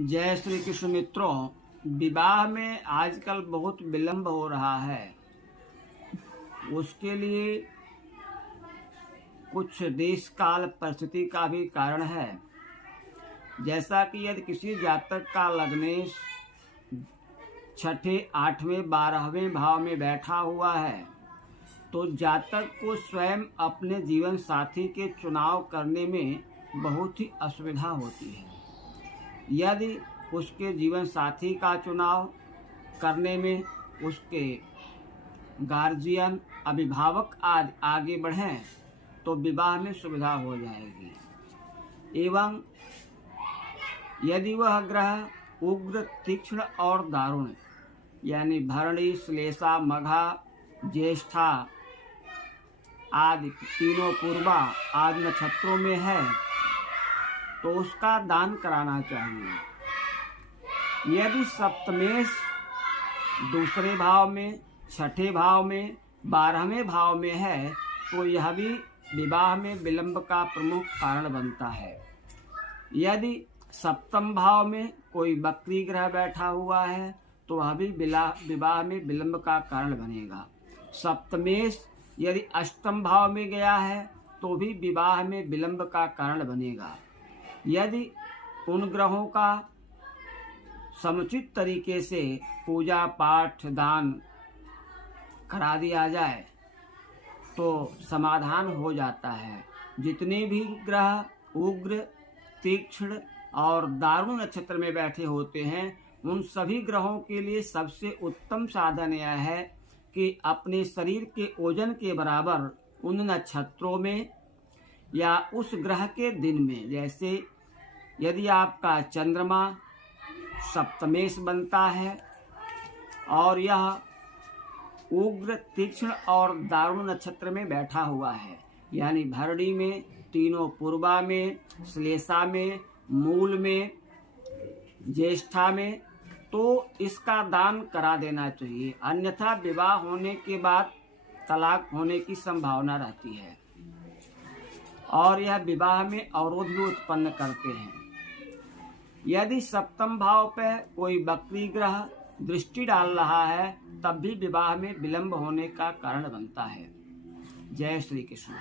जय श्री कृष्ण मित्रों, विवाह में आजकल बहुत विलंब हो रहा है। उसके लिए कुछ देश काल परिस्थिति का भी कारण है। जैसा कि यदि किसी जातक का लग्नेश छठे, आठवें, 12वें भाव में बैठा हुआ है तो जातक को स्वयं अपने जीवन साथी के चुनाव करने में बहुत ही असुविधा होती है। यदि उसके जीवन साथी का चुनाव करने में उसके गार्जियन, अभिभावक आदि आगे बढ़ें तो विवाह में सुविधा हो जाएगी। एवं यदि वह ग्रह उग्र, तीक्ष्ण और दारुण यानी भरणी, श्लेषा, मघा, ज्येष्ठा आदि तीनों पूर्वा आदि नक्षत्रों में है तो उसका दान कराना चाहिए। यदि सप्तमेश दूसरे भाव में, छठे भाव में, 12वें भाव में है तो यह भी विवाह में विलंब का प्रमुख कारण बनता है। यदि सप्तम भाव में कोई वक्री ग्रह बैठा हुआ है तो वह भी विवाह में विलंब का कारण बनेगा। सप्तमेश यदि अष्टम भाव में गया है तो भी विवाह में विलंब का कारण बनेगा। यदि उन ग्रहों का समुचित तरीके से पूजा पाठ दान करा दिया जाए तो समाधान हो जाता है। जितने भी ग्रह उग्र, तीक्ष्ण और दारुण नक्षत्र में बैठे होते हैं उन सभी ग्रहों के लिए सबसे उत्तम साधन यह है कि अपने शरीर के ओजन के बराबर उन नक्षत्रों में या उस ग्रह के दिन में, जैसे यदि आपका चंद्रमा सप्तमेश बनता है और यह उग्र, तीक्ष्ण और दारुण नक्षत्र में बैठा हुआ है यानी भरणी में, तीनों पूर्वा में, श्लेषा में, मूल में, ज्येष्ठा में, तो इसका दान करा देना चाहिए। अन्यथा विवाह होने के बाद तलाक होने की संभावना रहती है और यह विवाह में अवरोध भी उत्पन्न करते हैं। यदि सप्तम भाव पर कोई वक्री ग्रह दृष्टि डाल रहा है तब भी विवाह में विलंब होने का कारण बनता है। जय श्री कृष्ण।